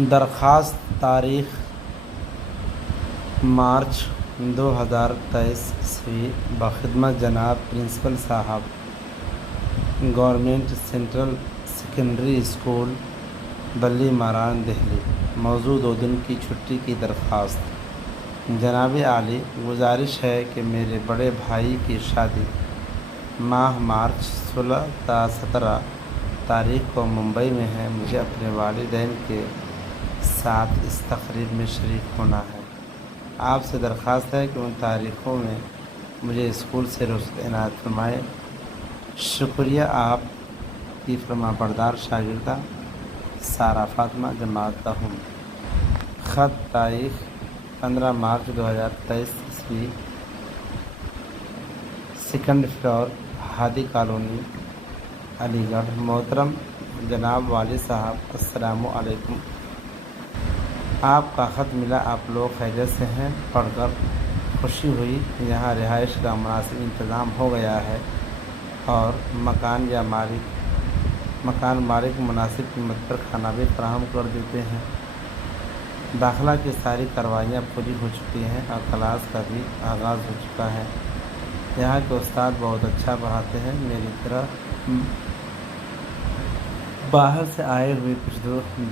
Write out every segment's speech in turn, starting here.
درخواست تاریخ مارچ 2023 عیسوی بخدمت جناب پرنسپل صاحب، گورنمنٹ سینٹرل سیکنڈری اسکول بلی ماران دہلی۔ موضوع 2 دن کی چھٹی کی درخواست۔ جناب عالی، گزارش ہے کہ میرے بڑے بھائی کی شادی ماہ مارچ 16 تا 17 تاریخ کو ممبئی میں ہے۔ مجھے اپنے والدین کے ساتھ اس تقریب میں شریک ہونا ہے۔ آپ سے درخواست ہے کہ ان تاریخوں میں مجھے اسکول سے رخصت عنایت فرمائیں۔ شکریہ۔ آپ کی فرمانبردار شاگردہ سارہ فاطمہ، جماعت دہم۔ خط تاریخ 15 مارچ 2023 عیسوی، سیکنڈ فلور، ہادی کالونی، علی گڑھ۔ محترم جناب والی صاحب، السلام علیکم۔ آپ کا خط ملا، آپ لوگ خیریت سے ہیں؟ پڑھ کر خوشی ہوئی۔ یہاں رہائش کا مناسب انتظام ہو گیا ہے اور مکان مالک مناسب قیمت پر کھانا بھی فراہم کر دیتے ہیں۔ داخلہ کی ساری کاروائیاں پوری ہو چکی ہیں اور کلاس کا بھی آغاز ہو چکا ہے۔ یہاں کے استاد بہت اچھا پڑھاتے ہیں۔ میری طرح باہر سے آئے ہوئے کچھ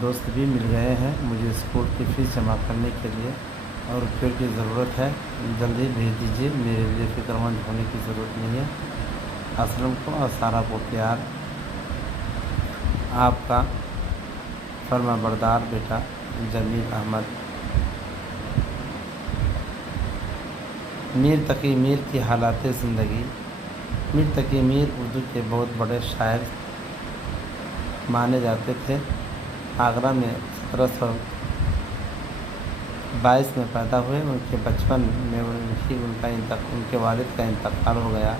دوست بھی مل گئے ہیں۔ مجھے اسکول کی فیس جمع کرنے کے لیے اور روپے کی ضرورت ہے، جلدی بھیج دیجیے۔ میرے لیے فکر مند ہونے کی ضرورت نہیں ہے۔ اسلم کو اور سارہ کو پیار۔ آپ کا فرمانبردار بیٹا جمیل احمد۔ میر تقی میر کی حالات زندگی۔ میر تقی میر اردو کے بہت بڑے شاعر مانے جاتے تھے۔ آگرہ میں 1722 میں پیدا ہوئے۔ ان کے بچپن میں ان کے والد کا انتقال ہو گیا۔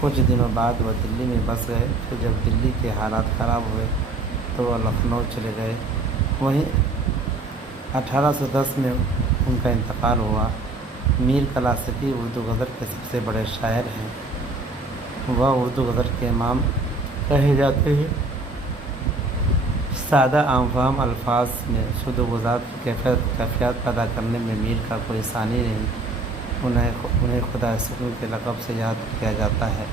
کچھ دنوں بعد وہ دلی میں بس گئے۔ پھر جب دلی کے حالات خراب ہوئے تو وہ لکھنؤ چلے گئے۔ وہیں 1810 میں ان کا انتقال ہوا۔ میر کلاسیکی اردو غزل کے سب سے بڑے شاعر ہیں۔ وہ اردو غزل کے امام کہے جاتے ہیں۔ سادہ عام فہم الفاظ میں سود و گزار کی کیفیت پیدا کرنے میں میر کا کوئی ثانی نہیں۔ انہیں خدا سکون کے لقب سے یاد کیا جاتا ہے۔